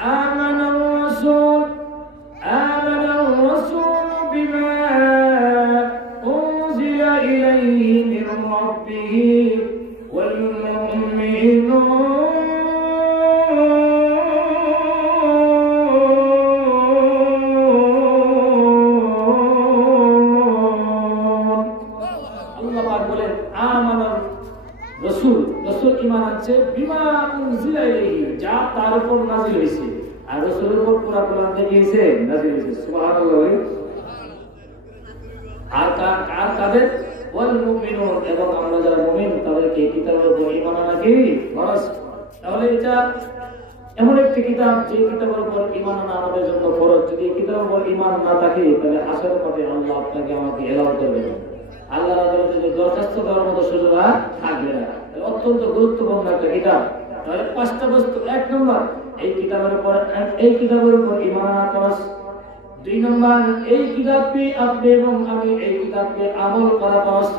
আমানার রাসূল বিমা উনজিলা ইলাইহি মির রাব্বিহি ওয়াল মুমিনুন রাসূল ঈমান আনছে বিমা উনজিলা ইলাইহি, যা তার উপর নাযিল হয়েছে। আর রাসূলের উপর পুরা কোরআন দেখিয়েছে, নাযিল হয়েছে। সুবহানাল্লাহ। আর কাদের? ওয়াল মুমিনুন, এবং আমরা যারা মুমিন তাদেরকে কিতাবের উপর ঈমান আনা কি ফরজ। তাহলে এটা এমন একটি কিতাব যে কিতাবের উপর ঈমান আনা আমাদের জন্য ফরজ। যদি এই কিতাবের উপর ঈমান না থাকে তাহলে হাসরের মাঠে আল্লাহ আপনাকে আমাকে এলাও করবে না। আল্লাহর আদালতে যে দরখাস্ত দেওয়ার মতো সুযোগ আর থাকবে না। অত্যন্ত গুরুত্বপূর্ণ একটা কিতাব। তাহলে পাঁচটা বস্তু। এক নম্বর, এই কিতাবের উপর ঈমান আনা ফরজ। দুই নম্বর, এই কিতাবটি আপনি এবং আমি এই কিতাবকে আমল করা ফরজ।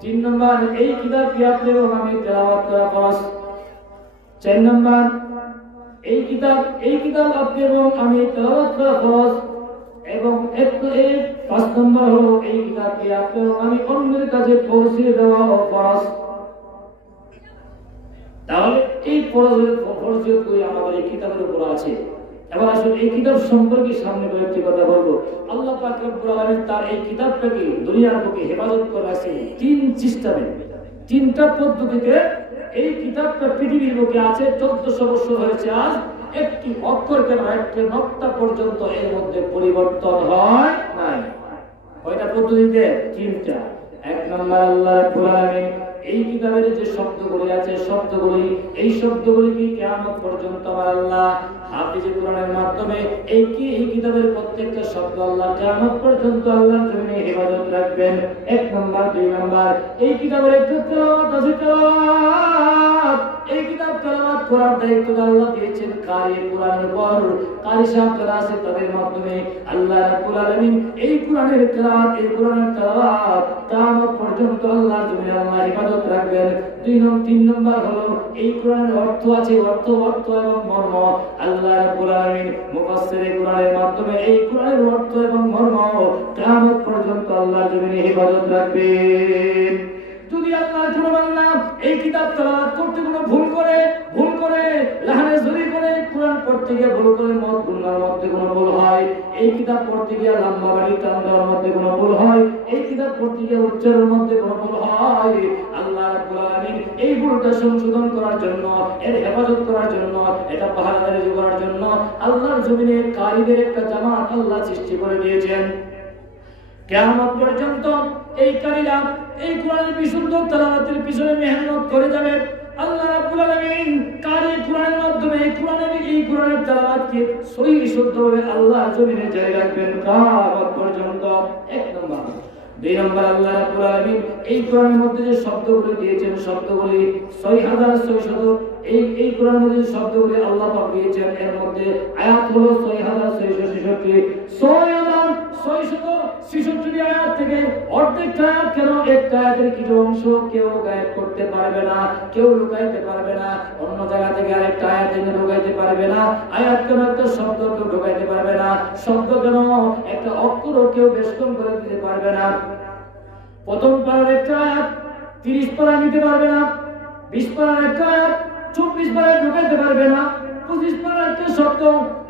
তিন নম্বর, এই কিতাবটি আপনি এবং আমি তেলাওয়াত করা ফরজ। চার নম্বর, এই কিতাব আপনি এবং আমি তেলাওয়াত করা ফরজ। এবং পাঁচ নম্বর হলো এই কিতাবটি আপনি এবং আমি অন্যের কাছে পৌঁছে দেওয়া ফরজ। তাহলে এই ফরজিয়তগুলি আমাদের এই কিতাবের উপর আছে। এবার আসলে এই কিতাব সম্পর্কে সামনে কয়েকটি কথা বলবো। আল্লাহ পাক রব্বুল আলামিন তার এই কিতাবটাকে দুনিয়ার বুকে হেফাজত করে রাখছেন তিন সিস্টেমে, তিনটা পদ্ধতিতে। এই কিতাবটা পৃথিবীর বুকে আছে 1400 বছর হয়েছে আজ। একটি অক্ষর কেন, একটি নক্তা পর্যন্ত এর মধ্যে পরিবর্তন হয় নাই। কয়টা পদ্ধতিতে? তিনটা। এক নম্বর, আল্লাহ রাব্বুল আলামিন এই কিতাবের যে শব্দগুলি আছে, এই শব্দগুলি কি কিয়ামত পর্যন্ত আমার আল্লাহ হাফিজে কোরআনের মাধ্যমে এই কিতাবের প্রত্যেকটা শব্দ আল্লাহ কিয়ামত পর্যন্ত আল্লাহর জমিনে হেফাজত রাখবেন। এক নম্বর। দুই নম্বর, এই কিতাবের একটা তেলাওয়াত আছে, এই কিতাব তেলাওয়াত করার দায়িত্ব আল্লাহ দিয়েছেন কারি কোরআনের উপর। কারি সাহেব যারা আছে তাদের মাধ্যমে আল্লাহ রাব্বুল আলামিন এই কোরআনের তেলাওয়াত কিয়ামত পর্যন্ত আল্লাহর জমিনে আল্লাহ হেফাজত রাখবেন। তিন নম্বর হলো এই কোরআনের অর্থ আছে, অর্থ এবং মর্ম আল্লাহ রাব্বুল আলামিন মুফাসসিরে কোরআনের মাধ্যমে এই কোরআনের অর্থ এবং মর্ম কিয়ামত পর্যন্ত আল্লাহর জমিনে হেফাজত রাখবেন। যদি আল্লাহর কোন বান্দা এই কিতাব তেলাওয়াত করতে কোনো ভুল করে লাহানে জরি করে কোরআন পড়তে গিয়ে ভুল করে মত গুনার মধ্যে কোনো ভুল হয়, এই কিতাব পড়তে গিয়ে লম্বা বাড়ি টান দেওয়ার মধ্যে কোনো ভুল হয়, এই কিতাব পড়তে গিয়ে উচ্চারণের মধ্যে কোনো ভুল হয়, আল্লাহ রাব্বুল আলামিন এই ভুলটা সংশোধন করার জন্য, এর হেফাজত করার জন্য, এটা পাহারাদারি করার জন্য আল্লাহর জমিনে কারীদের একটা জামাত আল্লাহ সৃষ্টি করে দিয়েছেন। কিয়ামত পর্যন্ত এই কারীরা এই কোরআনের বিশুদ্ধ তেলাওয়াতের পিছনে মেহনত করে যাবে। আল্লাহ রাব্বুল আলামিন কারি কোরআনের মাধ্যমে এই কোরআনের তেলাওয়াতকে সহিহ শুদ্ধভাবে আল্লাহর জমিনে জারি রাখবেন কিয়ামত পর্যন্ত। এক নম্বর। দুই নম্বর, আল্লাহ রাব্বুল আলামিন এই কোরআনের মধ্যে যে শব্দগুলি দিয়েছেন, শব্দগুলি 6600। এই কোরআনের মধ্যে যে শব্দগুলি আল্লাহ পাক দিয়েছেন এর মধ্যে আয়াত হলো 6666। 6666 আয়াত থেকে অর্ধেকটা আয়াত কেন, একটা আয়াতের কিছু অংশ কেউ গায়েব করতে পারবে না, কেউ লুকাইতে পারবে না, অন্য জায়গা থেকে আরেকটা আয়াত এনে ঢোকাইতে পারবে না। আয়াত কেন একটা শব্দ কেউ ঢোকাইতে পারবে না, শব্দ কেন একটা অক্ষরও কেউ বেষ্টন করে দিতে পারবে না। প্রথম পারার একটা আয়াত 30 পারা নিতে পারবে না, 20 পারার একটা আয়াত 24 পারায় ঢোকাইতে পারবে না, 25 পারার একটা শব্দ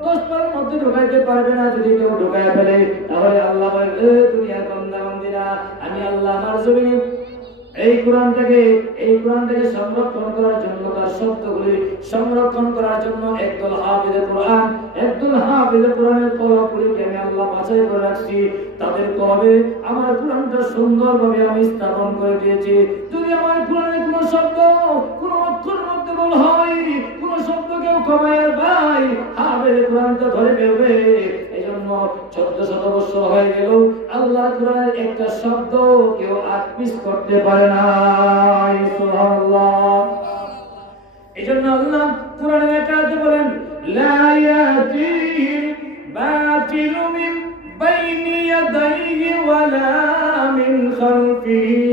10 পারার মধ্যে ঢোকাইতে পারবে না। যদি কেউ ঢোকায় ফেলে তাহলে আল্লাহ বলে, দুনিয়ার বান্দা বান্দীরা, আমি আল্লাহ আমার জমিনে এই কোরআনটাকে সংরক্ষণ করার জন্য, তার শব্দগুলি সংরক্ষণ করার জন্য একদল হাফেজে কোরআনের কলবগুলিকে আমি আল্লাহ বাছাই করে রাখছি। তাদের কলবে আমার কোরআনটা সুন্দরভাবে আমি স্থাপন করে দিয়েছি। যদি আমার কোরআনের কোনো শব্দ, কোনো অক্ষরের মধ্যে ভুল হয়, কোনো শব্দ কেউ কমায় ভাই হাফেজে কোরআনটা ধরে ফেলবে। এই জন্য 1400 বছর হয়ে গেল আল্লাহ কোরআনের একটা শব্দ কেউ মিস করতে পারে না। সুবহানাল্লাহ। এই জন্য আল্লাহ কোরআনের আয়াতে বলেন, লা ইয়াতিহি বাতিলু মিন বাইনি ইয়াদাইহি ওয়ালা মিন খালফিহি।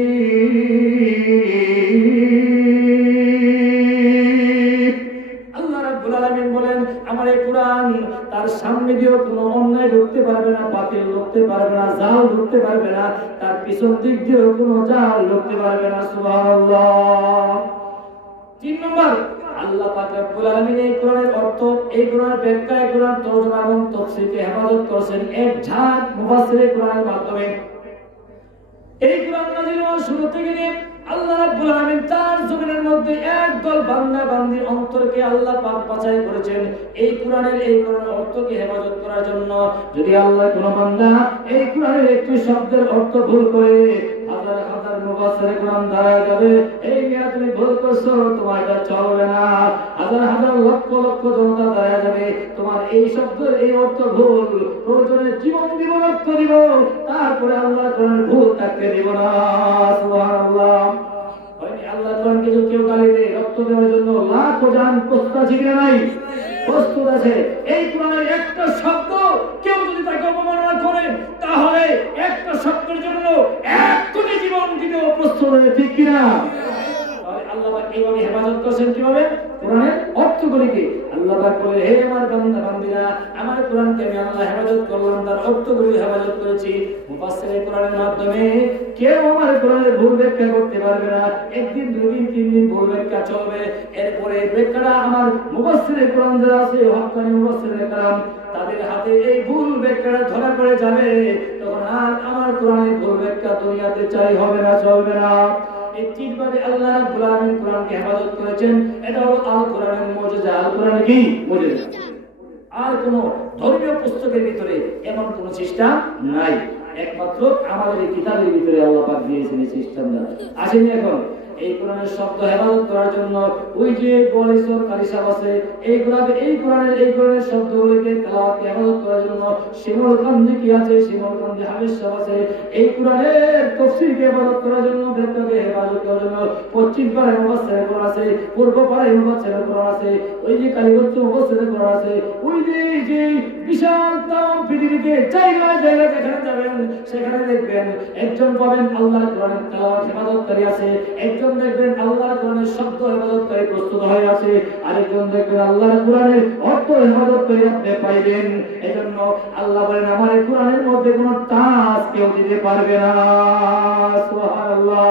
আল্লাহ রাব্বুল আলামিন বলেন বলেন আমার এই কোরআন তার সামনে দিয়েও কোনো অন্যায় ঢুকতে পারবে না, বাতিল ঢুকতে পারবে না, জাল ঢুকতে পারবে না, তার পিছন দিক দিয়েও কোনো জাল ঢুকতে পারবে না। সুবহানাল্লাহ। 3 নম্বর, আল্লাহ পাক রব্বুল আলামিন এই কোরআনের অর্থ, এই কোরআনের ব্যাখ্যা, এই কোরআন তরজমা এবং তাফসীরকে হেফাজত করেছেন এক ঝাঁক মুফাসসিরে কোরআনের মাধ্যমে। এই কোরআন নাযিল হওয়ার শুরু থেকে নিয়ে আল্লাহ রাব্বুল আলামিন তার জমিনের মধ্যে একদল বান্দা বান্দির অন্তরকে আল্লাহ পাক বাছাই করেছেন এই কোরআনের অর্থকে হেফাজত করার জন্য। যদি আল্লাহ কোন বান্দা এই কোরআনের একটি শব্দের অর্থ ভুল করে হাজার হাজার মুফাসসিরে কোরআন দাঁড়ায় যাবে, এই নিয়ে তুমি ভুল করছো, তোমার এটা চলবে না। হাজার হাজার লক্ষ লক্ষ জনতা দাঁড়ায় যাবে, তোমার এই শব্দের এই অর্থ ভুল, প্রয়োজনে জীবন দিব, রক্ত দিব, তারপরে আল্লাহ কোরআনের ভুল থাকতে দিব না। সুবহানাল্লাহ। আল্লাহ কোরআনকে যদি কেউ গালি দেয়, রক্ত দেওয়ার জন্য লাখো জান প্রস্তুত আছে কিনা? নাই, প্রস্তুত আছে। এই কোরআনের একটা শব্দ কেউ যদি তাকে অবমাননা করে, তাহলে একটা শব্দের জন্য 1 কোটি জীবন দিতেও প্রস্তুত আছে, ঠিক কিনা? আল্লাহ পাক এইভাবে হেফাজত করেছেন। কিভাবে? কোরআনের অর্থগুলিকে আল্লাহ পাক বলে, হে আমার বান্দা বান্দীরা, আমার কোরআনকে আমি আল্লাহ হেফাজত করলাম, তার অর্থগুলি হেফাজত করেছি। মুফাসসিরে কোরআনের মাধ্যমে কেউ আমার কোরআনের ভুল ব্যাখ্যা করতে পারবে না। একদিন, 2 দিন, 3 দিন ভুল ব্যাখ্যা চলবে, এরপরে ব্যাখ্যাটা আমার মুফাসসিরে কোরআন যারা আছে, হক্কানি মুফাসসিরে কালাম, তাদের হাতে এই ভুল ব্যাখ্যাটা ধরা পড়ে যাবে। তখন আর আমার কোরআনের ভুল ব্যাখ্যা দুনিয়াতে চাই হবে না, চলবে না। এই তিনভাবে আল্লাহ রাব্বুল আলামিন কোরআনকে হেফাজত করেছেন। এটা হলো আল কোরআনের মুজিজা। আল কোরআন কি মুজিজা? আর কোন ধর্মীয় পুস্তকের ভিতরে এমন কোন সিস্টেম নাই, একমাত্র আমাদের এই কিতাবের ভিতরে আল্লাহ পাক দিয়েছেন এই সিস্টেমটা। আসেন এখন এই কোরআনের শব্দ হেফাজত করার জন্য ওই যে গোয়ালিসর কারি সাহেব আছে, এই কোরআনের শব্দগুলোকে তেলাওয়াত হেফাজত করার জন্য শিমুল কান্দি কি আছে, শিমুল কান্দি হাফেজ সাহেব আছে। এই কোরআনের তাফসীরকে হেফাজত করার জন্য, ব্যাখ্যাকে হেফাজত করার জন্য পশ্চিম পাড়ায় মুফাসসিরে কোরআন আছে, পূর্ব পাড়ায় মুফাসসিরে কোরআন আছে, ওই যে কালীগঞ্জ মুফাসসিরে কোরআন আছে, ওই যে বিশাল তাম পৃথিবীতে জায়গায় জায়গায় যেখানে যাবেন সেখানে দেখবেন একজন পাবেন আল্লাহর কোরআনের তেলাওয়াত হেফাজতকারী আছে, একজন দেখবেন আল্লাহর কোরআনের শব্দ হেফাজতকারী প্রস্তুত হয়ে আছে, আরেকজন দেখবেন আল্লাহর কোরআনের অর্থ হেফাজতকারী আপনি পাইবেন। এজন্য আল্লাহ বলেন আমার এই কোরআনের মধ্যে কোনো টাচ কেউ দিতে পারবে না। সুবহানাল্লাহ।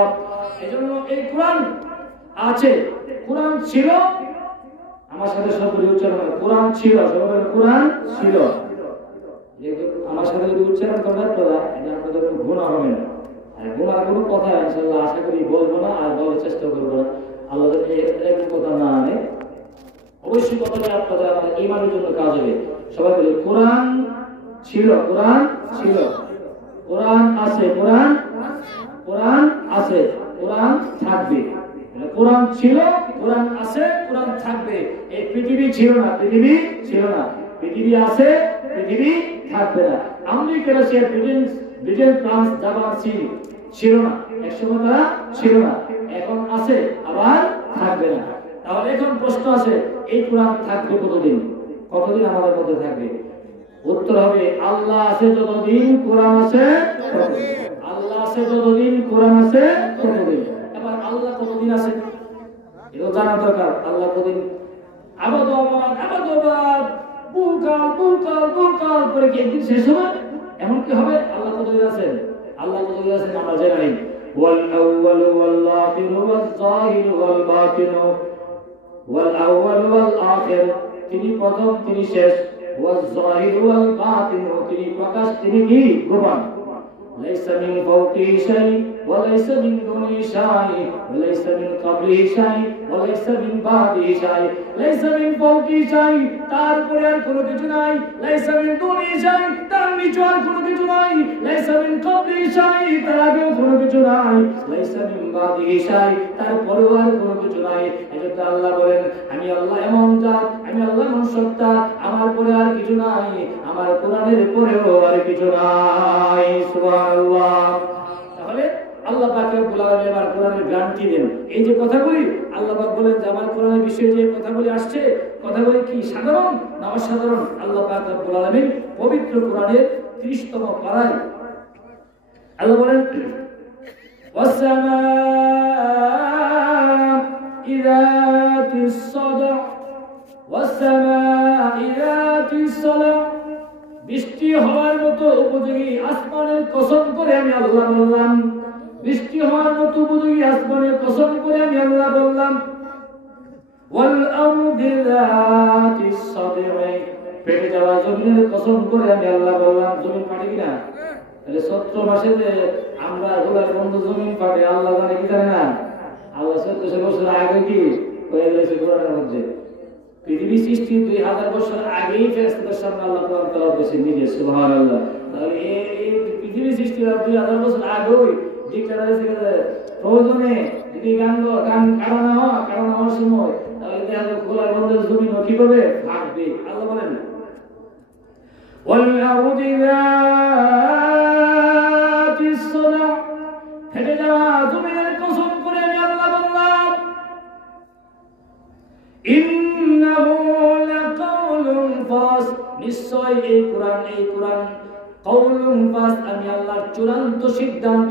এজন্য এই কোরআন আছে, কোরআন ছিল, আমার সাথে সবগুলি উচ্চারণ করে, কোরআন ছিল, সবাই কোরআন ছিল। আমার সাথে যদি উচ্চারণ করার কথা, এটা আপনাদের কোনো গুনাহ হবে না। আর গুনার কোনো কথা ইনশাআল্লাহ আশা করি বলবো না, আর বলার চেষ্টা করবো না। আল্লাহ এরকম কথা না আনে, অবশ্যই কথাটা আপনাদের আমাদের ঈমানের জন্য কাজ হবে। সবাই বলি কোরআন ছিল, কোরআন ছিল, কোরআন আছে, কোরআন আছে, কোরআন থাকবে। কোরআন ছিল, কোরআন আছে, কোরআন থাকবে। এই পৃথিবী ছিল না, পৃথিবী ছিল না, পৃথিবী আছে, পৃথিবী থাকবে না। America, Russia, Britain, France, Japan, চীন ছিল না, একসময় তারা ছিল না, এখন আছে, আবার থাকবে না। তাহলে এখন প্রশ্ন আছে, এই কোরআন থাকবে কতদিন? কতদিন আমাদের মধ্যে থাকবে? উত্তর হবে আল্লাহ আছে যতদিন কোরআন আছে, আল্লাহ আছে যতদিন কোরআন আছে ততদিন। এবার আল্লাহ কতদিন আছে এটা জানা দরকার। আল্লাহ কতদিন? আবাদ বুলকাল করে কি একদিন শেষ হবে? এমন কি হবে? আল্লাহ কতদিন আছেন? আল্লাহ কতদিন আছেন আমরা জানি নাই। ওয়াল আউয়ালু ওয়াল আখিরু ওয়াল যাহিরু ওয়াল বাতিনু ওয়াল আউয়ালু ওয়াল আখির, তিনি প্রথম, তিনি শেষ। ওয়াল যাহিরু ওয়াল বাতিনু, তিনি প্রকাশ, তিনি কি গোপন। লাইসা মিন ফাওকিহি শাই ওয়া লাইসা মিন দুনিহি শাই ওয়া লাইসা মিন ক্বাবলিহি শাই ওয়া লাইসা মিন বাদিহি শাই। লাইসা মিন ফাওকিহি শাই, তার উপরে আর কোনো কিছু নাই। লাইসা মিন দুনিহি শাই, তার নিচে আর কোনো কিছু নাই। লাইসা মিন ক্বাবলিহি শাই, তার আগেও কোনো কিছু নাই। লাইসা মিন বাদিহি শাই, তার পরেও আর কোনো কিছু নাই। এজন্য আল্লাহ বলেন আমি আল্লাহ এমন জাত, আমি আল্লাহ এমন সত্তা, আমার পরে আর কিছু নাই, আমার কোরআনের পরেও আর কিছু নাই। সুবহানাল্লাহ। তাহলে আল্লাহ পাক রব্বুল আলামিন এবার কোরআনের গ্যারান্টি দেন। এই যে কথাগুলি আল্লাহ পাক বলেন যে আমার কোরআনের বিষয়ে যে কথাগুলি আসছে, কথাগুলি কি সাধারণ না অসাধারণ? আল্লাহ পাক রব্বুল আলামিন পবিত্র কোরআনের 30তম পারায় আল্লাহ বলেন ওয়াসসামা ইযাতিস সাদা ওয়াসসামা'i যাতিস সালাম, বৃষ্টি হওয়ার মতো উপযোগী আসমানের কসম করে আমি আল্লাহ বললাম, বৃষ্টি হওয়ার মতো উপযোগী আসমানের কসম করে আমি আল্লাহ বললাম। ওয়াল আরদি যাতিস সাদ'i, ফেটে যাওয়া জমিনের কসম করে আমি আল্লাহ বললাম। জমিন ফাটে কিনা? তাহলে 17 মাসে যে আমরা গোলার বন্ধ জমিন ফাটে আল্লাহ জানে কি জানে না? আল্লাহ 1400 বছর আগে কি হয়ে গেছে কোরআনের মধ্যে? পৃথিবী সৃষ্টি 2000 বছর আগেই ফেরেশতাদের সামনে আল্লাহ কোরআন তেলাওয়াত করেছেন নিজে, সুবহানাল্লাহ। তাহলে এই পৃথিবী সৃষ্টির 2000 বছর আগেই ডিক্টেটর ছিল প্রয়োজনে যদি গান কারণা হওয়ার সময় তাহলে দেখা যাবে গোলার বন্ধ জমিন কি হবে? ফাটবে। আল্লাহ বলেন ওয়াল আরদি যাতিস সালাম, ফেটে যাওয়া জমিনের কসম করে আমি আল্লাহ বললাম। ইন্নাহু লাকাউলুন ফাস, নিশ্চয় এই কোরআন কাউলুন ফাস, আমি আল্লাহর চূড়ান্ত সিদ্ধান্ত।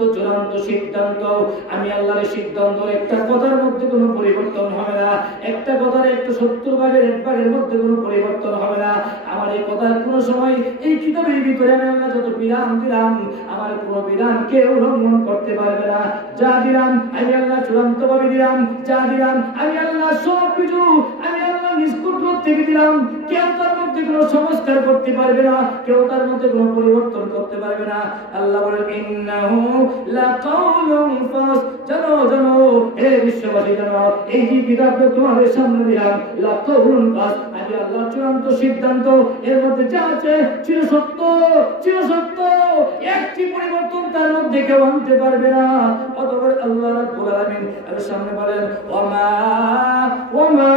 আমি আল্লাহর সিদ্ধান্ত, একটা কথার মধ্যে কোনো পরিবর্তন হবে না, একটা কথার 170 ভাগের 1 ভাগের মধ্যে কোনো পরিবর্তন হবে না। আমার এই কথার কোনো সময় এই কিতাবের ভিতরে আমি আল্লাহ যত বিধান দিলাম, আমার কোনো বিধান কেউ লঙ্ঘন করতে পারবে না। যা দিলাম আমি আল্লাহ চূড়ান্তভাবে দিলাম, যা দিলাম আমি আল্লাহ সব কিছু আমি আল্লাহ নিষ্কুট থেকে দিলাম। কেউ তার মধ্যে কোনো সংস্কার করতে পারবে না, কেউ তার মধ্যে কোনো পরিবর্তন করতে পারবে না। আল্লাহ বলেন ইন্নাহু লাকাউলুন ফাস, জানো হে বিশ্ববাসী, জানো এই যে কিতাবটা তোমাদের সামনে দিলাম, লাকাউলুন ফাস, আমি আল্লাহ চূড়ান্ত সিদ্ধান্ত। এর মধ্যে যা আছে চিরসত্য, একটি পরিবর্তন তার মধ্যে কেউ আনতে পারবে না। অতঃপর আল্লাহ রাব্বুল আলামিন এর সামনে বলেন ওয়ামা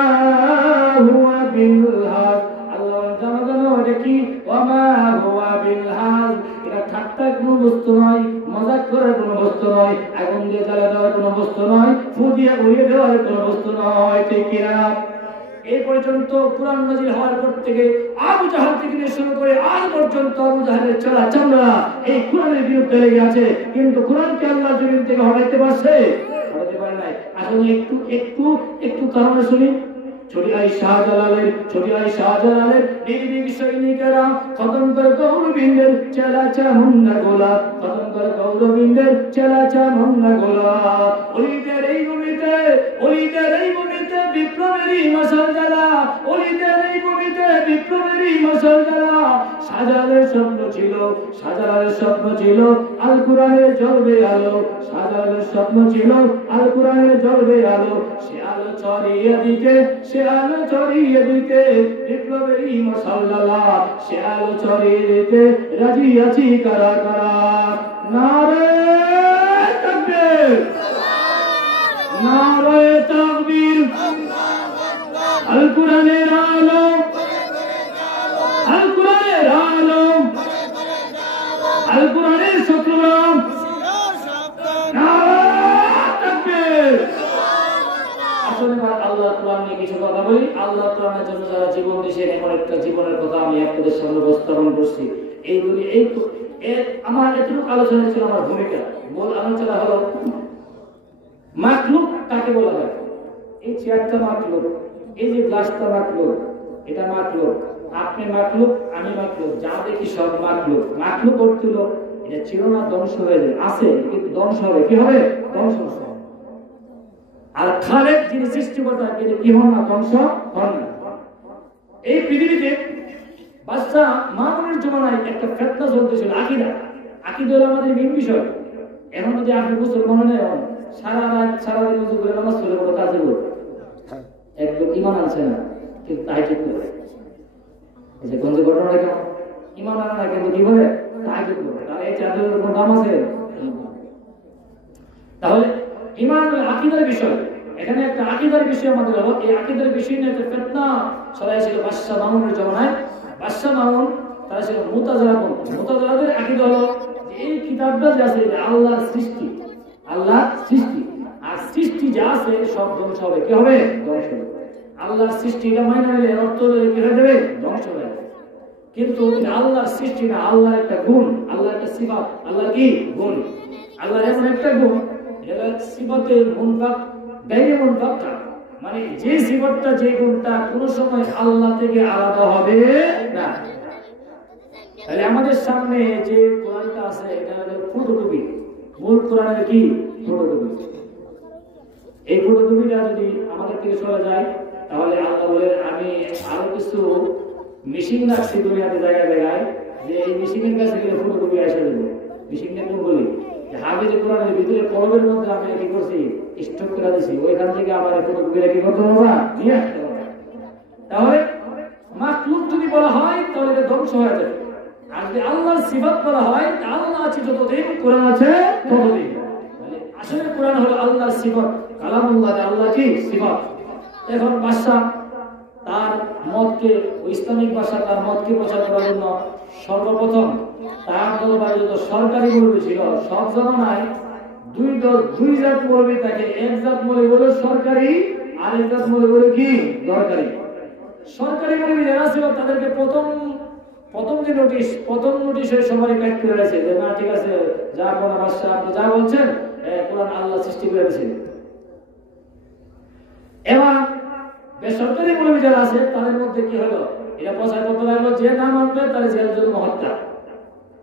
হুয়া বিল হক, আল্লাহ জানো এটা কি? ওয়ামা হুয়া বিল হক, এটা ঠাট্টার কোনো বস্তু নয়, মজাক করার কোনো বস্তু নয়, আগুন দিয়ে জ্বালা দেওয়ার কোনো বস্তু নয়, ফু দিয়ে উড়িয়ে দেওয়ার কোনো বস্তু নয়। ঠিক কিনা? এই পর্যন্ত কুরআন নাযিল হওয়ার পর থেকে আবু জাহেল থেকে শুরু করে আজ পর্যন্ত আবু জাহেলের চলা চামড়া এই কুরআনের বিরুদ্ধে লেগে আছে, কিন্তু কুরআনকে আল্লাহ জমিন থেকে হটাইতে পারছে? হটাইতে পারে নাই। আসলে একটু কারণে শুনি। ছোটি আই শাহজালালের নির্ভীক সৈনিকেরা খতম করে গৌরবিন্দের চালাচা মুন্না গোলা, খতম করে গৌরবিন্দের চালাচা মুন্না গোলা। ওলিদের এই ভূমিতে বিপ্লবেরই মশাল জ্বালা, ওলিদের এই ভূমিতে বিপ্লবেরই মশাল জ্বালা। শাহজালালের স্বপ্ন ছিল আল কোরআনের জ্বলবে আলো, শাহজালালের স্বপ্ন ছিল আল কোরআনের জ্বলবে আলো। সে আলো ছড়িয়ে দিতে বিপ্লবেরই মশাল জ্বালা, সে আলো ছড়িয়ে দিতে রাজি আছি কারা কারা। নারে তাকবীর, নারে তাকবীর। আল কোরআনের আলো, আল কোরআনের আলো, আল কোরআনের সংগ্রাম। নারে তাকবীর। আসলে আল্লাহ কোরআন নিয়ে কিছু কথা বলি। আল্লাহ কোরআনের জন্য যারা জীবন দিয়েছে এমন একটা জীবনের কথা আমি আপনাদের সামনে উপস্থাপন করছি। আমার এতটুকু আলোচনা ছিল আমার ভূমিকা। মূল আলোচনা হলো মাখলুক কাকে বলা হয়। এই চেয়ারটা মাখলুক, এই যে গ্লাসটা মাখলুক, এটা মাখলুক। আপনি মাখলুক, আমি মাখলুক, যা দেখি সব মাখলুক। মাখলুক করতে হলো এটা ছিল না, ধ্বংস হয়ে যায়, আছে কিন্তু ধ্বংস হবে। কি হবে? ধ্বংস হবে। আর খালেক যিনি সৃষ্টিকর্তা তিনি কি হন না? ধ্বংস হন না। এই পৃথিবীতে বাদশা মামুনের জমানায় একটা ফিতনা চলতেছিল, আকীদা হলো আমাদের মেইন বিষয়। এখন যদি আপনি মুসলমান হন, সারাদিন ওযু করে নামাজ পড়ে বড় কাজে বল, একদম ঈমান আনছে না, কিন্তু তাহাজ্জুদ করে। এই যে কোন যে ঘটনাটা কেমন, ঈমান আনে না কিন্তু কি বলে? তাহাজ্জুদ করে। তাহলে এই চাঁদের উপর দাম আছে। তাহলে ঈমান হলো আকীদার বিষয়। এখানে একটা আকীদার বিষয় আমাদের হলো, এই আকীদার বিষয় নিয়ে একটা ফিতনা ছড়াইছিল বাদশা মামুনের জমানায়। বাদশা মামুন তারা ছিল মুতাযালাপন্থী। মুতাযালাদের আকীদা হলো যে এই কিতাবটা যে আছে এটা আল্লাহর সৃষ্টি, আল্লাহর সৃষ্টি, আর সৃষ্টি যা আছে সব ধ্বংস হবে। কি হবে? ধ্বংস হবে। আল্লাহর সৃষ্টি এটা মাইনে নিলে অর্থ কি হয়ে যাবে? ধ্বংস হয়ে যাবে। কিন্তু এটা আল্লাহর সৃষ্টি না, আল্লাহর একটা গুণ, আল্লাহর একটা সিফাত। আল্লাহর কি গুণ? আল্লাহর এমন একটা গুণ, এটা সিফাতের মুনফাক গায়রে মুনফাক, মানে যে সিফাতটা যে গুণটা কোনো সময় আল্লাহ থেকে আলাদা হবে না। তাহলে আমাদের সামনে যে কোরআনটা আছে এটা হলো ফটোকপি, মূল কোরআনের কি ফটোকপি। এই ফটোকপিটা যদি আমাদের থেকে চলে যায় তাহলে আল্লাহ বলে আমি আরো কিছু মেশিন রাখছি দুনিয়াতে জায়গায় জায়গায়, যে এই মেশিনের কাছে গেলে ফটোকপি এসে দেবো। মেশিনটা কোন বলি আগে যে কোরআনের ভিতরে কলমের মধ্যে আমি কি করছি স্টক করে দিছি, ওইখান থেকে আমার ফটোকপিটা কি করতে হবে না নিয়ে আসতে হবে। তাহলে মাখলুক যদি বলা হয় তাহলে এটা ধ্বংস হয়ে যাবে। আর যদি আল্লাহর সিফাত বলা হয় আল্লাহ আছে যতদিন কোরআন আছে ততদিন। মানে আসলে কোরআন হলো আল্লাহর সিফাত, কালামুল্লাহ আল্লাহ কি সিফাত। এখন বাদশা তার মতকে ইসলামিক ভাষা তার মতকে প্রচার করার জন্য সর্বপ্রথম তার দরবারে যত সরকারি মুরব্বী ছিল সব জমানায় দুই জাত মুরব্বী থাকে। এক জাত মুরব্বী হলো সরকারি, আর এক জাত মুরব্বী হলো কি দরকারি। সরকারি মুরব্বী যারা ছিল তাদেরকে প্রথম নোটিশে সবাই কাট করে রয়েছে যে না ঠিক আছে যা কোরআন ভাষা আপনি যা বলছেন কোরআন আল্লাহ সৃষ্টি করে দিয়েছেন। এবার বেসরকারি মুরব্বী যারা আছে তাদের মধ্যে কি হলো এটা প্রচার করতে লাগলো যে না মানবে তার জেল জুলুম হত্যা।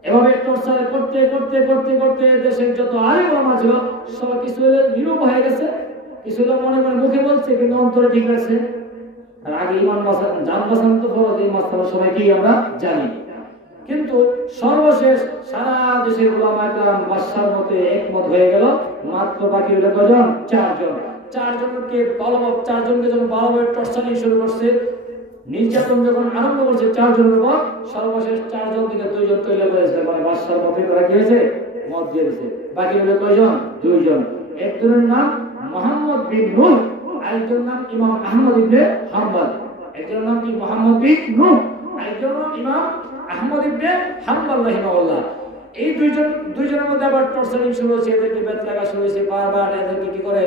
এভাবে টর্চার করতে করতে করতে করতে দেশের যত আরে ওলামা ছিল সব কিছু নীরব হয়ে গেছে, কিছু মনে মনে মুখে বলছে কিন্তু অন্তরে ঠিক আছে। আর আগে ইমান বাঁচান জান বাঁচান তো ফরজ, এই মাসলা সবাই কি আমরা জানি। কিন্তু সর্বশেষ সারা দেশের ওলামা একরাম বাদশার মতে একমত হয়ে গেল, মাত্র বাকি হলো কজন চারজনকে যখন ভালোভাবে টর্চারিং শুরু করছে, নির্যাতন যখন আরম্ভ করছে চারজনের উপর, সর্বশেষ চারজন থেকে দুইজন তৈরি করেছে, মানে বাদশার মতে করা গিয়েছে মত দিয়ে দিয়েছে। বাকি হলো কয়জন দুইজন। একজনের নাম মুহাম্মদ বিন নূহ, আরেকজনের নাম ইমাম আহমদ ইবনে হাম্বল। একজনের নাম কি মুহাম্মদ বিন নূহ, আরেকজনের নাম ইমাম আহমদ ইবনে হাম্বল রাহিমাহুল্লাহ। এই দুইজনের মধ্যে আবার টর্চারিং শুরু হয়েছে, এদেরকে বেত লাগা শুরু হয়েছে, বারবার এদেরকে কি করে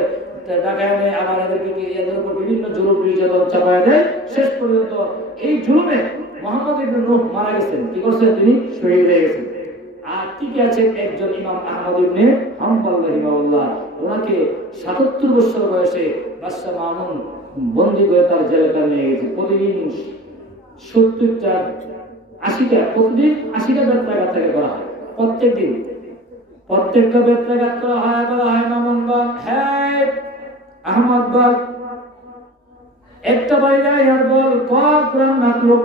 ঢাকায় এনে আবার এদেরকে এদের উপর বিভিন্ন জুলুম নির্যাতন চাপায় দেয়। শেষ পর্যন্ত এই জুলুমে মুহাম্মদ ইবনে নূহ মারা গেছেন। কি করছেন তিনি শহীদ হয়ে গেছেন। আর টিকে আছেন একজন ইমাম আহমদ ইবনে হাম্বল রাহিমাহুল্লাহ। ওনাকে 77 বছর বয়সে বাদশা মামুন বন্দী করে তার জেলখানা নিয়ে গেছে। প্রতিদিন 70টা 80টা প্রতিদিন 80টা বেত্রাঘাত তাকে করা হয়। প্রত্যেকটা বেত্রাঘাত করা হয় মামুন বল হ্যাঁ আহমদ বল একটা বাইরে আর বল কোরআন মাখলুক।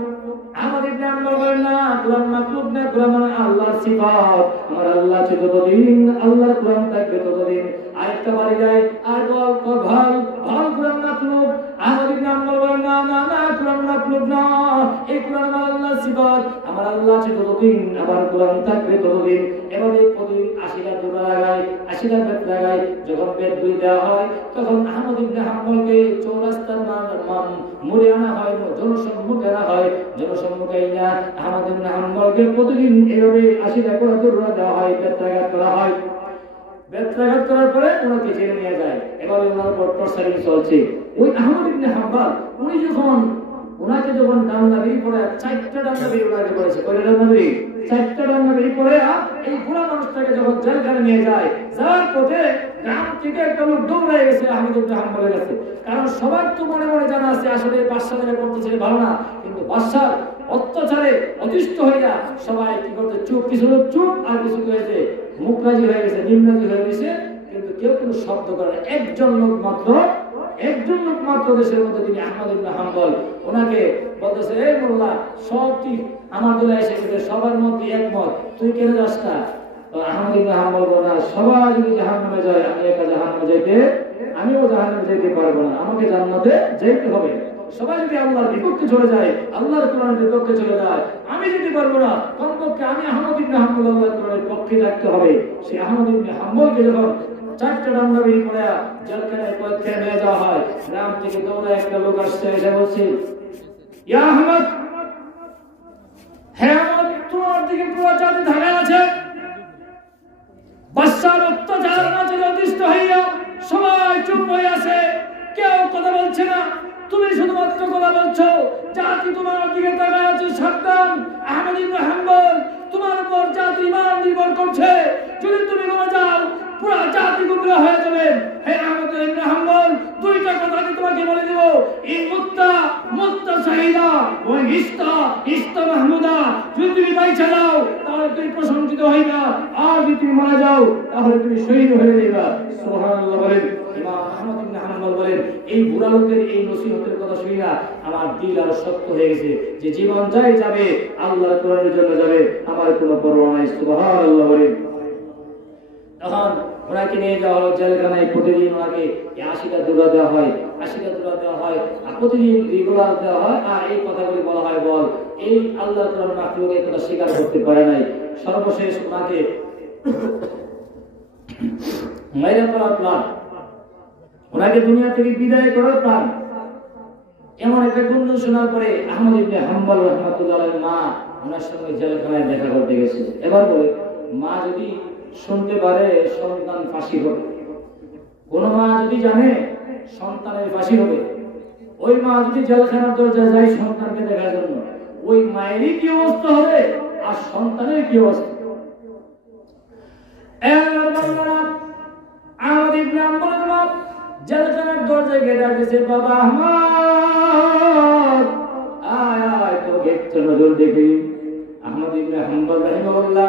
আহমদ ইবনে হাম্বল বলেন না কোরআন মাখলুক না, কোরআন মানে আল্লাহর সিফাত। আমার আল্লাহ আছে যতদিন আল্লাহর কোরআন থাকবে ততদিন। আরেকটা বাড়ি যায় আর বল ভাল কোরআন মাখলুক। আহমদ ইবনে হাম্বল বলেন না না না কোরআন মাখলুক না, এই কোরআন আমার আল্লাহর সিফাত। আমার আল্লাহ আছে যতদিন আমার কোরআন থাকবে ততদিন। এভাবে প্রতিদিন 80টা দোয়া লাগায়, 80টা বেত লাগায়। যখন বেত দুই দেওয়া হয় তখন আহমদ ইবনে হাম্বলকে চৌরাস্তার মোড়ে আনা হয়, জনসম্মুখে আনা হয়। জনসম্মুখে না আহমদ ইবনে হাম্বলকে প্রতিদিন এভাবে 80টা করে দোয়া দেওয়া হয়, বেত্রাঘাত করা হয়। বেত্রাঘাত করার পরে ওনাকে জেলে নিয়ে যায়। এভাবে ওনার উপর টর্চারিং চলছে। ওই আহমদ ইবনে হাম্বল উনি ওনাকে যখন ডান্ডা বেরিয়ে পড়ে 4টা ডান্ডা বেরিয়ে ওনাকে পড়েছে, কয়টা ডান্ডা বেরিয়ে 4টা ডান্ডা বেরিয়ে পড়ে এই বুড়া মানুষটাকে যখন জেলখানে নিয়ে যায়, যাওয়ার পথে গ্রাম থেকে একটা লোক দৌড়ায় গেছে আহমদ ইবনে হাম্বলের কাছে। কারণ সবার তো মনে মনে জানা আছে আসলে বাদশা যেটা করতেছে ভালো না, কিন্তু বাদশার অত্যাচারে অতিষ্ঠ হইয়া সবাই কি করতে কিছু লোক চুপ আর কিছু হয়েছে মুখরাজি হয়ে গেছে, নিম্নরাজি হয়ে গেছে, কিন্তু কেউ কোনো শব্দ করে। একজন লোক মাত্র দেশের মধ্যে তিনি আহমদ ইবনে হাম্বল। ওনাকে বলতেছে এই মোল্লা সব তুই আমার দলে এসে গেছে, সবার মধ্যে একমত, তুই কেন যাস না? আহমদ ইবনে হাম্বল বলে না সবাই যদি জাহান্নামে যায় আমি একা আমিও জাহান্নামে যেতে পারবো না, আমাকে জান্নাতে যেতে হবে। সবাই যদি আল্লাহর বিপক্ষে চলে যায়, আল্লাহর কোরআনের বিপক্ষে চলে যায়, আমি যেতে পারবো না। কমপক্ষে আমি আহমদ ইবনে হাম্বল আল্লাহর কোরআনের পক্ষে থাকতে হবে। সেই আহমদ ইবনে হাম্বলকে যখন 4টা ডান্ডা বেরিয়ে পড়ে জেলখানায় কয়েকটা নিয়ে যাওয়া হয়, গ্রাম থেকে দৌড়ে একটা লোক আসছে, এসে বলছে ইয়া আহমদ, হ্যাঁ আহমদ তোমার দিকে পুরো জাতি ধারা আছে, বাদশার অত্যাচার মাঝে অতিষ্ঠ হইয়া সবাই চুপ হয়ে আছে, কেউ কথা বলছে না, তুমি শুধুমাত্র কথা বলছো। জাতি তোমার দিকে তাকায় আছে, সাবধান আহমদ ইবনে হাম্বল, তোমার উপর জাতি ইমান নির্ভর করছে। যদি তুমি রয়ে যাও পুরো জাতি গুমরাহ হয়ে যাবে। হে আহমদ ইবনে হাম্বল দুইটা কথা আমি তোমাকে বলে দেব। এই মুত্তা শাহিদা ও ইস্তা মাহমুদা, যদি তুমি বাইচা যাও তাহলে তুমি প্রশংসিত হইবা, আর যদি তুমি মারা যাও তাহলে তুমি শহীদ হয়ে যাইবা। সুবহানাল্লাহ বলেন। ইমাম আহমদ ইবনে হাম্বল বলেন, এই বুড়া লোকের এই নসিহতের কথা শুনিয়া আমার দিল আরো শক্ত হয়ে গেছে, যে জীবন যাই যাবে আল্লাহর কোরআনের জন্য যাবে, আমার কোনো পরোয়া নাই। সুবহানাল্লাহ বলেন। তখন ওনাকে নিয়ে যাওয়া হলো জেলখানায়। প্রতিদিন ওনাকে 80টা দৌড়া দেওয়া হয়, 80টা দৌড়া দেওয়া হয়, আর প্রতিদিন রেগুলার দেওয়া হয়। আর এই কথাগুলি বলা হয়, বল এই আল্লাহ কোরআন মাখলুক এই কথা স্বীকার করতে পারে নাই। সর্বশেষ ওনাকে মাইরা করার প্ল্যান, ওনাকে দুনিয়া থেকে বিদায় করার প্ল্যান। এমন একটা গুঞ্জন শোনার পরে আহমদ ইবনে হাম্বল রাহমাতুল্লাহ আলাইহির মা ওনার সঙ্গে জেলখানায় দেখা করতে গেছে। এবার বলে, মা যদি শুনতে পারে সন্তান ফাঁসি হবে, কোন মা যদি জানে সন্তানের ফাঁসি হবে, ওই মা যদি জেলখানার দরজায় যায় সন্তানকে দেখার জন্য, ওই মায়েরই কি অবস্থা হবে আর সন্তানের কি অবস্থা। আহমদ ইবনে হাম্বলের মা জেলখানার দরজায় গিয়ে ডাকতেছে, বাবা আহমদ আয় আয়, তোকে একটু নজর দেখি। আহমদ ইবনে হাম্বল রাহিমাহুল্লাহ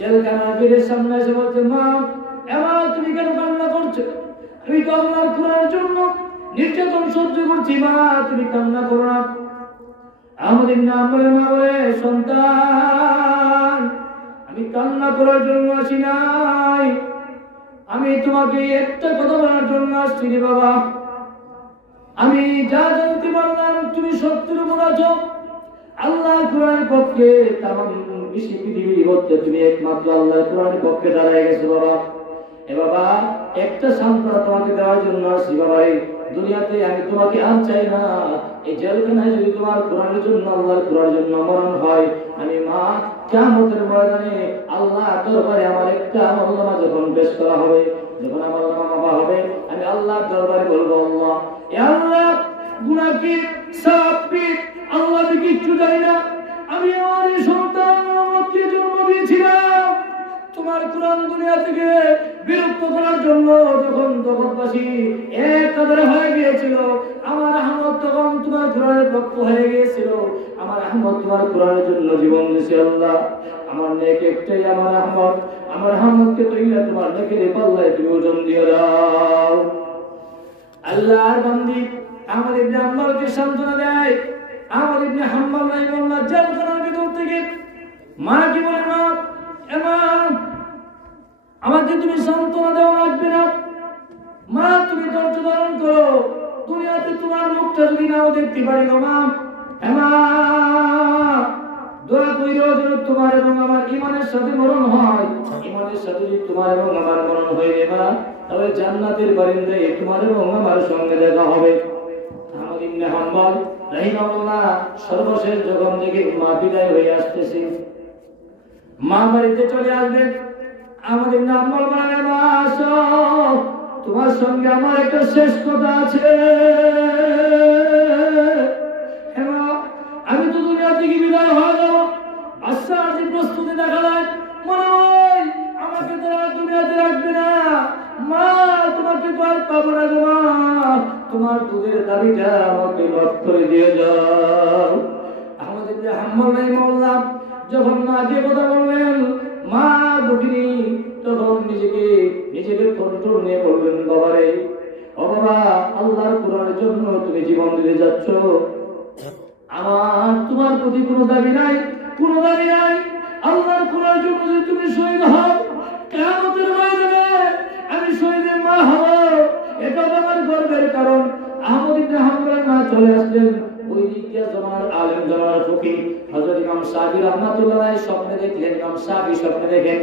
জেলখানার গেটের সামনে এসে বলছে, মা এবার তুমি কেন কান্না করছো? আমি তো আল্লাহর কোরআনের জন্য নির্যাতন সহ্য করছি, মা তুমি কান্না করো না। আহমদ ইবনে হাম্বলের মা বলে, সন্তান আমি কান্না করার জন্য আসি নাই, আমি তোমাকে একটা কথা বলার জন্য আসছি রে বাবা। আমি যা জানতে পারলাম তুমি সত্যের উপর আছো, আল্লাহর কোরআনের পক্ষে তামাম বিশ্ব পৃথিবীর মধ্যে তুমি একমাত্র আল্লাহর কোরআনের পক্ষে দাঁড়ায় গেছো বাবা। এ বাবা একটা সান্ত্বনা তোমাকে দেওয়ার জন্য আসছি বাবা। এই দুনিয়াতে আমি তোমাকে আর চাই না, এই জেলখানায় যদি তোমার কোরআনের জন্য আল্লাহর কোরআনের জন্য মরণ হয়, আমি মা কিয়ামতের ময়দানে আল্লাহর দরবারে আমার একটা আমলনামা যখন পেশ করা হবে, যখন আমলনামা মাপা হবে, আমি আল্লাহর দরবারে বলবো, আল্লাহ এ আল্লাহ গুনাহ কি সওয়াব কি আল্লাহ আমি কিচ্ছু জানি না, আমি আমার এই সন্তান আমাকে জন্ম দিয়েছিলাম তোমার কোরআন দুনিয়া থেকে বিলুপ্ত করার জন্য। যখন জগৎবাসী এক কাতারে হয়ে গিয়েছিল, আমার আহমদ তখন তোমার কোরআনের পক্ষ হয়ে গিয়েছিল, আমার আহমদ তোমার কোরআনের জন্য জীবন দিয়েছে। আল্লাহ আমার নেক একটাই, আমার আহমদকে তৈরি তোমার নেকের পাল্লায় তুমি ওজন দিয়ে দাও। আল্লাহর বান্দি আহমদ ইবনে হাম্বলকে সান্ত্বনা দেয়। আহমদ ইবনে হাম্বল রাহিমাহুল্লাহ জেলখানার ভিতর থেকে মা কি বলে, মা এমন আমাকে তুমি সান্ত্বনা দেওয়া লাগবে না, মা তুমি ধৈর্য ধারণ করো, দুনিয়াতে তোমার মুখটা যদি নাও দেখতে পারি গো মা, দোয়া কইরো যেন তোমার এবং আমার ঈমানের সাথে মরণ হয়। ঈমানের সাথে যদি তোমার এবং আমার মরণ হয়ে যাবে, তবে জান্নাতের বারিন্দায় তোমার এবং আমার সঙ্গে দেখা হবে। আহমদ ইবনে হাম্বল রাহিমাহুল্লাহ সর্বশেষ যখন থেকে মা বিদায় হয়ে আসতেছে, মা বাড়িতে চলে আসবে, আহমদ ইবনে হাম্বল বলে, মা আসো, তোমার সঙ্গে আমার একটা শেষ কথা আছে। আমি তো দুনিয়া থেকে বিদায় হয়ে যাবো, বাদশাহ যে প্রস্তুতি দেখালেন, মনে হয় আমাকে তো আর দুনিয়াতে রাখবে না, মা তোমাকে তো আর পাবো না গো মা, তোমার দুধের দাবিটা আমাকে মাফ করে দিয়ে যাও। আহমদ ইবনে হাম্বল রাহিমাহুল্লাহ যখন মাকে কথা বললেন, মা দুঃখিনী তখন নিজেকে কন্ট্রোল নিয়ে বলবেন, বাবারে ও বাবা, আল্লাহর কোরআনের জন্য তুমি জীবন দিতে যাচ্ছ, আমার তোমার প্রতি কোনো দাবি নাই, কোনো দাবি নাই। আল্লাহর কোরআনের জন্য যদি তুমি শহীদ হও, কিয়ামতের ময়দানে আমি শহীদের মা হব, এটা আমার গর্বের কারণ। আহমদ ইবনে হাম্বলের মা চলে আসলেন। ওই দিক দিয়ে জমানার আলেম, জমানার ফকিহ হযরত ইমাম শাফি রাহমাতুল্লাহ আলাইহি স্বপ্নে দেখলেন। ইমাম শাফি স্বপ্নে দেখেন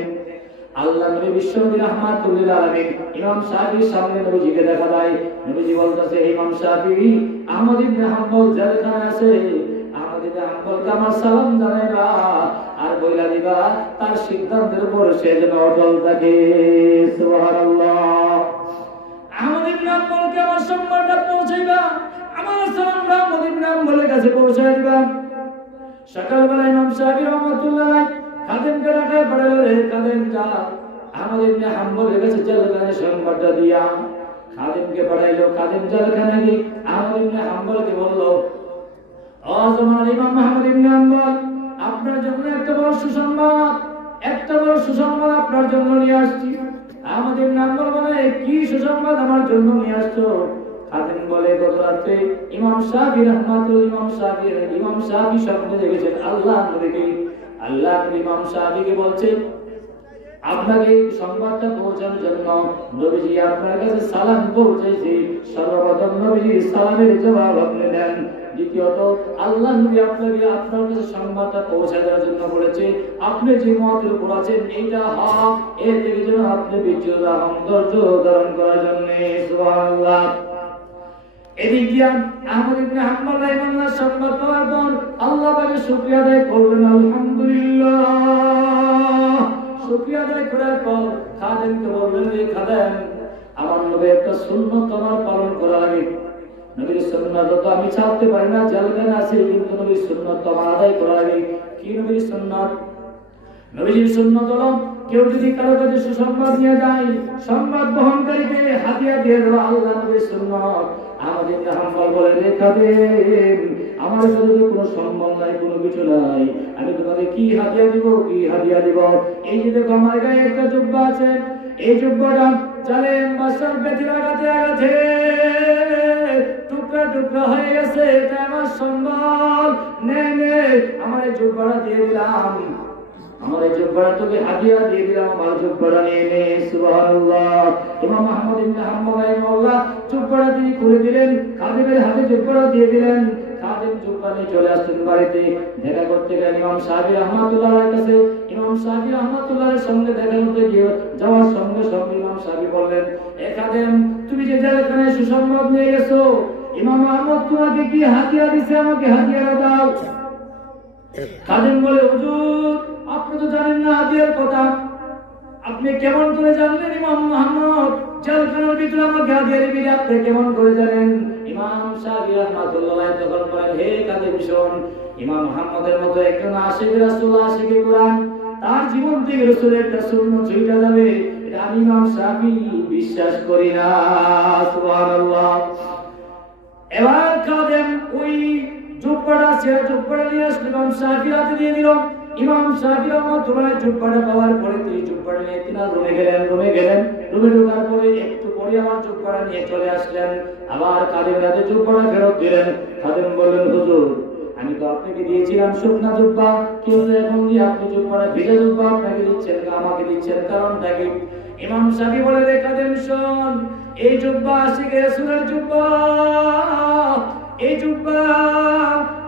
আল্লাহ নবী বিশ্বনবী রাহমাতুল্লিল আলামিন ইমাম শাফির সামনে নবীজিকে দেখা দেয়। নবীজি বলতেছে, ইমাম শাফি আহমদ ইবনে হাম্বল জেলখানায় আছে, আহমদ ইবনে হাম্বলকে আমার সালাম জানাইবা আর বইলা দিবা তার সিদ্ধান্তের উপর সে যেন অটল থাকে। সুবহানাল্লাহ। আহমদ ইবনে হাম্বলকে আমার সম্মানটা পৌঁছাইবা, আমার সালামটা আহমদ ইবনে হাম্বলের কাছে পৌঁছাই দিবা। সকালবেলা ইমাম শাফি রাহমাতুল্লাহ খাদেমকে রাখা পড়ে, খাদেম যা আহমদ ইবনে হাম্বলের কাছে জেলখানায় সংবাদটা দিয়া খাদেমকে পাঠাইলো। খাদেম জেলখানে গিয়ে আহমদ ইবনে হাম্বলকে বলল, ও জমানার ইমাম আহমদ ইবনে হাম্বল, আপনার জন্য একটা বড় সুসংবাদ, একটা বড় সুসংবাদ আপনার জন্য নিয়ে আসছি। আহমদ ইবনে হাম্বল বলে, কি সুসংবাদ আমার জন্য নিয়ে আসছো? খাদেম বলে, গত রাতে ইমাম শাফি ইমাম শাফি স্বপ্নে দেখেছেন আল্লাহ নবীকে। আল্লাহ নবী ইমাম শাফিকে বলছে, আপনাকে সংবাদটা পৌঁছানোর জন্য নবীজি আপনার কাছে সালাম পৌঁছেছি। সর্বপ্রথম নবীজি সালামের জবাব আপনি দেন। দ্বিতীয়ত আল্লাহ নবী আপনাকে আপনার কাছে সংবাদটা পৌঁছে দেওয়ার জন্য বলেছে, আপনি যে মতের উপর আছেন এইটা হক, এর থেকে যেন আপনি বিচ্যুত হন, ধৈর্য ধারণ করার জন্য। সুবহানাল্লাহ। এদিক দিয়া আহমদ ইবনে হাম্বল রাহিমাহুল্লাহ সংবাদ পাওয়ার পর আল্লাহ পাকে শুকরিয়া আদায় করলেন, আলহামদুলিল্লাহ। শুকরিয়া আদায় করার পর খাদেমকে বললেন, রে খাদেম, আমার নবীর একটা সুন্নাত আমার পালন করা লাগে। নবীর সুন্নাত তো আমি ছাড়তে পারি না, জেলখানে আছি, কিন্তু নবীর সুন্নাত আমার আদায় করা লাগে। কি নবীর সুন্নাত? নবীজির সুন্নাত হলো, কেউ যদি কারো কাছে সুসংবাদ নিয়ে যায়, সংবাদ বহনকারীকে হাদিয়া দিয়ে দেওয়া আল্লাহ নবীর সুন্নাত। আমাদের হাম্বল বলে, রে খাদেম, আমার কাছে কোনো সম্মান নাই, কোনো কিছু নাই, আমি তোমাকে কি হাদিয়া দিব, কি হাদিয়া দিব? এই যে দেখো আমার গায়ে একটা জুব্বা আছে, এই জুব্বাটা জালেম বাদশার বেতির আঘাতে আঘাতে টুকরা টুকরা হয়ে গেছে, এটা আমার সম্মান। নে নে, আমার এই জুব্বাটা দিয়ে দিলাম, আমার এই জুব্বাটা তোকে হাদিয়া দিয়ে দিলাম, আমার জুব্বাটা নিয়ে নে। সুবহানাল্লাহ। ইমাম আহমদ ইবনে হাম্বল রাহিমাহুল্লাহ জুব্বাটা দিয়ে খুলে দিলেন, খাদেমের হাতে জুব্বাটা দিয়ে দিলেন। খাদেম জুব্বা নিয়ে চলে আসলেন বাড়িতে। দেখা করতে গেলেন ইমাম শাফি রাহমাতুল্লাহর কাছে। ইমাম শাফি রাহমাতুল্লাহর সঙ্গে দেখা করতে গিয়ে যাওয়ার সঙ্গে সঙ্গে ইমাম শাফি বললেন, এ খাদেম, তুমি যে জেলখানায় সুসংবাদ নিয়ে গেছো, ইমাম আহমদ তোমাকে কি হাদিয়া দিছে, আমাকে হাদিয়াটা দাও। খাদেম বলে, হুজুর, আপনি তো জানেন না হাদিয়ার কথা, আপনি কেমন করে জানলেন ইমাম মুহাম্মদ জেলখানার ভিতরে আমাকে হাদিয়া দিবে, আপনি কেমন করে জানেন? ইমাম শাফি রাহমাতুল্লাহ তখন বলেন, হে খাদেম শোন, ইমাম মুহাম্মদের মতো একজন আশিক রাসূল, আশিক কোরআন, তার জীবন থেকে রাসূলের একটা সুন্নাত ছুঁয়ে যাবে, এটা আমি ইমাম শাফি বিশ্বাস করি না। সুবহানাল্লাহ। এবার খাদেম ওই জুব্বাটা ছেড়ে জুব্বাটা নিয়ে আসলে ইমাম শাফির হাতে দিয়ে দিল। ইমাম শাফি রাহমাতুল্লাহ জুব্বাটা পাওয়ার পরে তিনি জুব্বাটা নিয়ে তিনার রুমে গেলেন। রুমে ঢোকার পরে একটু পরে আমার জুব্বাটা নিয়ে চলে আসলেন, আবার খাদেমের হাতে জুব্বাটা ফেরত দিলেন। খাদেম বললেন, হুজুর, আমি তো আপনাকে দিয়েছিলাম শুকনা জুব্বা, কিন্তু এখন দিয়ে আপনি জুব্বাটা ভিজা জুব্বা আপনাকে দিচ্ছেন, আমাকে দিচ্ছেন, কারণটা কি? ইমাম শাফি বলে, রে খাদেম শোন, এই জুব্বা আশিক রাসূলের জুব্বা, এই জুব্বা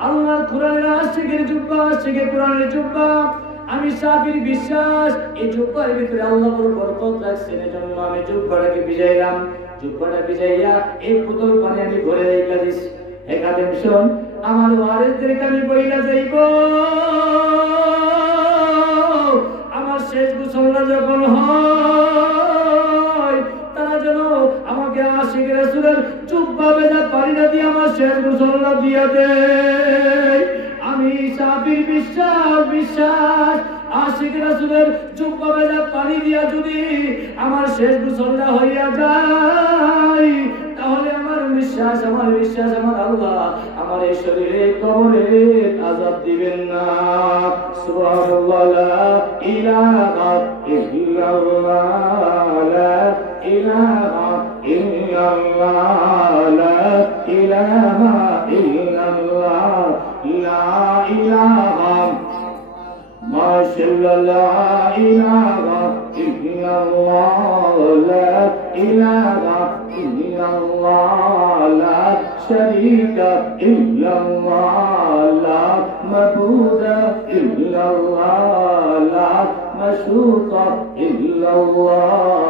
আল্লাহর কোরআনের আশিকের জুব্বা, আশিকের কোরআনের জুব্বা। আমি শাফির বিশ্বাস, এই জুব্বার ভিতরে আল্লাহ বড় বরকত রাখছেন, এজন্য আমি জুব্বাটাকে ভিজাইলাম। জুব্বাটা ভিজাইয়া এই বোতল পানি আমি ভরে রেখে দিছি। হে খাদেম শোন, আমার ওয়ারিসদেরকে আমি বইলা যাইব, আমার শেষ গোসলটা যখন হয়, তারা যেন আমাকে আশিক রাসূলের জুব্বা ভেজা পানিটা দিয়ে আমার শেষ গোসলটা দিয়ে দেয়। আমি শাফির বিশ্বাস, আশিক রাসূলের জুব্বা ভেজা পানি দিয়া যদি আমার শেষ গোসলটা হইয়া যায়, তাহলে আমার বিশ্বাস আমার আল্লাহ আমার এই শরীরে কবরে আযাব দিবেন না। সুবহানাল্লাহ। লা ইলাহা ইল্লাল্লাহ, লা ইলাহা ইল্লাল্লাহ, লা ইলাহা ইল্লাল্লাহ, লা ইলাহা মাশাআল্লাহ, লা ইলাহা ইল্লাল্লাহ, লা ইলাহা ইল্লাল্লাহ, লা শারীকা ইল্লাল্লাহ, লা মাবুদা ইল্লাল্লাহ, লা মাশরুকা ইল্লাল্লাহ,